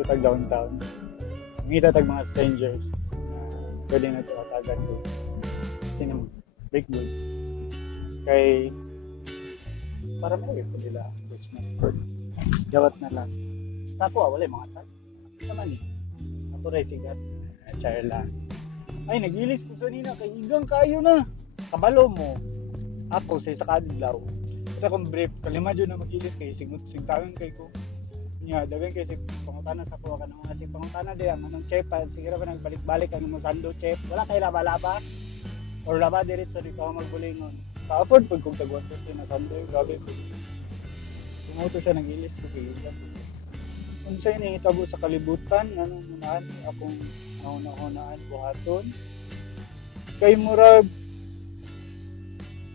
dito tag downtown. Mangita tag mga strangers. Pwede na ito atagan ko. Sinang big goods. Kay para may ito nila Christmas bird. Gawat na lang. Sa ako, wala yung mga tag. Naman eh. Ako rin sigat. Char lang. Ay, nagilis ko sa nina. Kay igang kayo na. Kabalo mo. Ako sa kadlaw. Kasi akong brief. Kalima dyan na magilis kay singtangan kay ko. Nya, dagan kay pangutana sa kuha ka ng mga pangutana di ang anong chef. Sige ra ba nagbalik-balik ang mga sando chef. Wala kay laba-laba. Or laba diretso di ka magbulingon. Ka-afford pag kung tagwan ko na sando. Grabe po. Tumuto siya nagilis ko kay ilang. Kung sa'yo nangitabo sa kalibutan, anong unahan akong nauna-unaan buhaton. Kay murag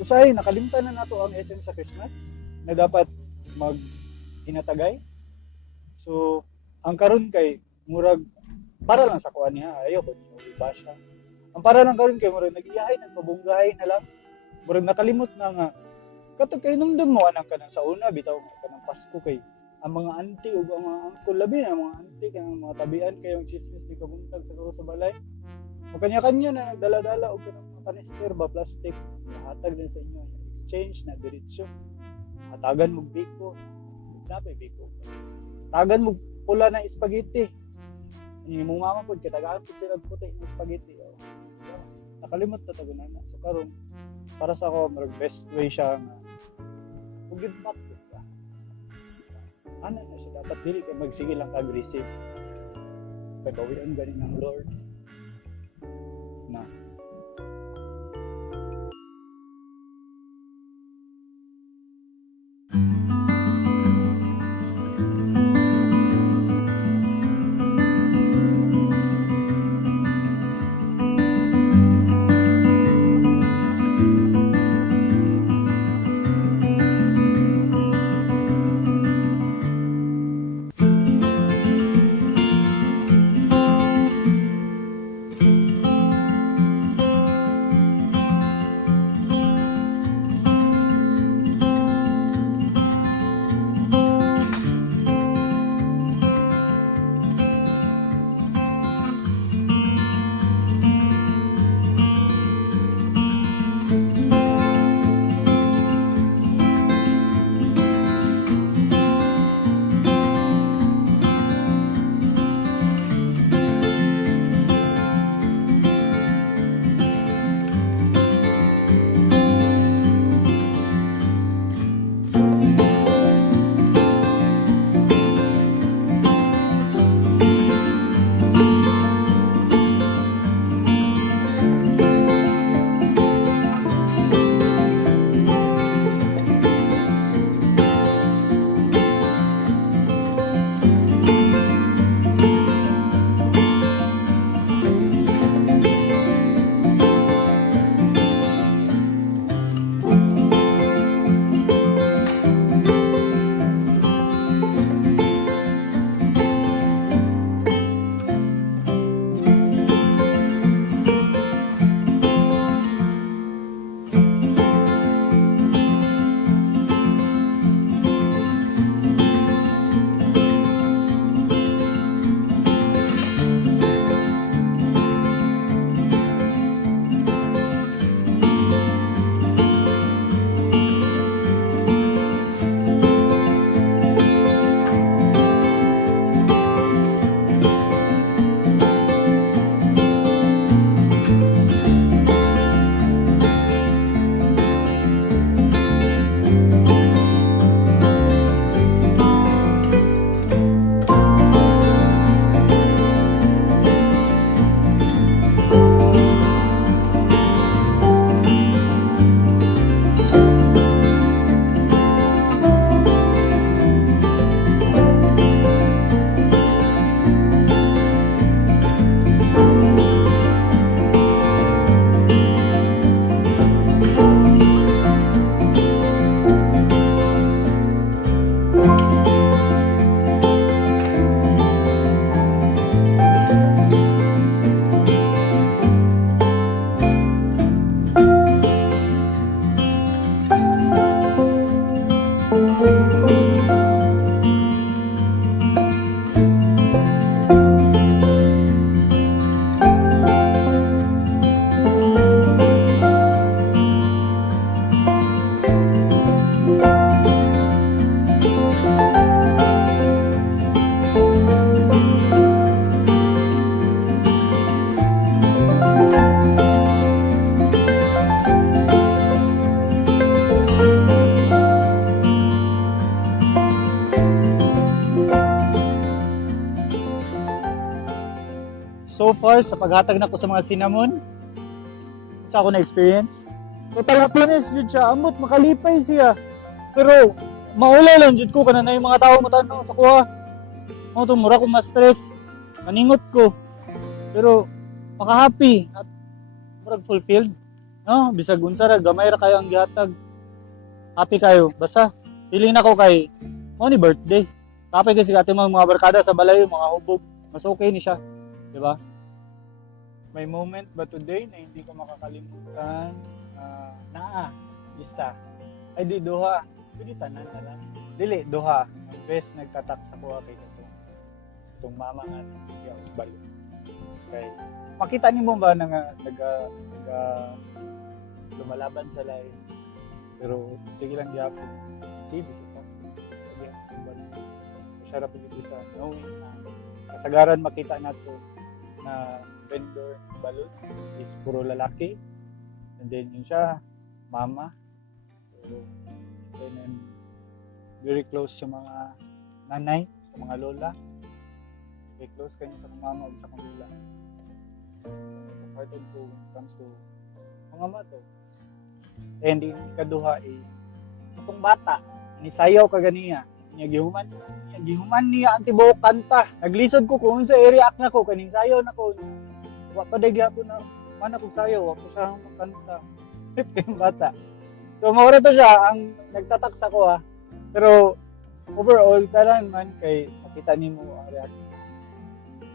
usay nakalimtan na nato ang essence sa Christmas na dapat mag hinatagay. So ang karon kay murag para lang sa kuan niya, ayo ko iba siya. Ang para lang karon kay murag nagiyahay nagpabunggahay na lang. Murag nakalimot na nga katong kay nungdon mo anang kanang sa una bitaw ka ng Pasko kay ang mga auntie ug ang mga uncle labi na mga auntie kanang mga tabian kayong chismis ni kabuntag sa balay. O kanya-kanya na nagdala-dala og kanang mga kanister ba plastic nahatag din sa inyo exchange na diretso hatagan mo biko napay biko tagan mo pula na spaghetti ini mo mama pud katagaan pud sila puti ng spaghetti nakalimot na tagunan na so karon para sa ako best way siya nga give back ka ano na siya dapat dili ka magsige lang aggressive kagawian ganin ng Lord na so far sa paghatag nako sa mga cinnamon, sa ako na experience. Total happiness jud siya, amot makalipay siya. Pero maulay lang jud ko kana na yung mga tao matanaw sa kuha. Mo to mura ko ma-stress, maningot ko. Pero maka-happy at murag fulfilled. No, bisag unsa ra gamay ra kayo ang gihatag. Happy kayo. Basta feeling nako kay mo ni birthday. Kapay kasi ating mga barkada sa balay, mga hubog. Mas okay ni siya, di ba? May moment ba today na hindi ko makakalimutan? Isa. Ay di duha. Pwede tanan na lang. Dili, duha. Ang best nagtatak sa kuha kay itong mama nga niya balo. Kay makita niyo mo ba na naga lumalaban sa life. Pero sige lang gyapon. Sige pa. Sige, masarap dito sa knowing na kasagaran makita nato na vendor balon is puro lalaki. And then yun siya, mama. So, then I'm very close sa mga nanay, sa mga lola. Very close kayo sa mga mama o sa mga lola. So, part of ko when it comes to mga mato. And yung ikaduha itong bata, nisayaw ka ganiya. Gihuman niya ang tibuok kanta. Naglisod ko kung sa i-react na ko, kaning sayaw na ko. Wa pa day gyapon na man ako sayaw, wa ko siya makanta. Yung bata. So mawala to siya ang nagtatak sa ko ha. Pero overall tanan man kay makita nimo ang reaction.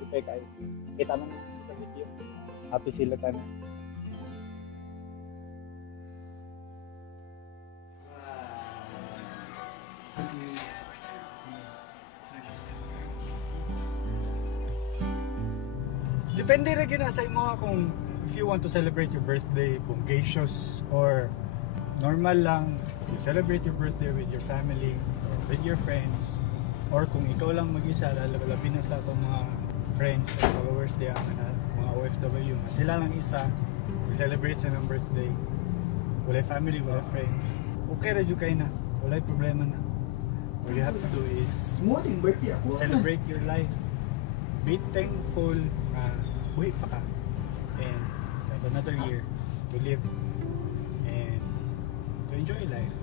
Ipay kay kita man sa video. Happy sila tanan. Depende rin gina sa imo kung if you want to celebrate your birthday bungacious or normal lang, you celebrate your birthday with your family or with your friends, or kung ikaw lang mag-isa, labi na sa itong mga friends and followers diya, mga OFW, sila lang isa mag-celebrate sa ng birthday, wala family, wala friends, okay ra jud kay na, wala problema na. All you have to do is celebrate your life, be thankful na buhay pa ka and have another year to live and to enjoy life.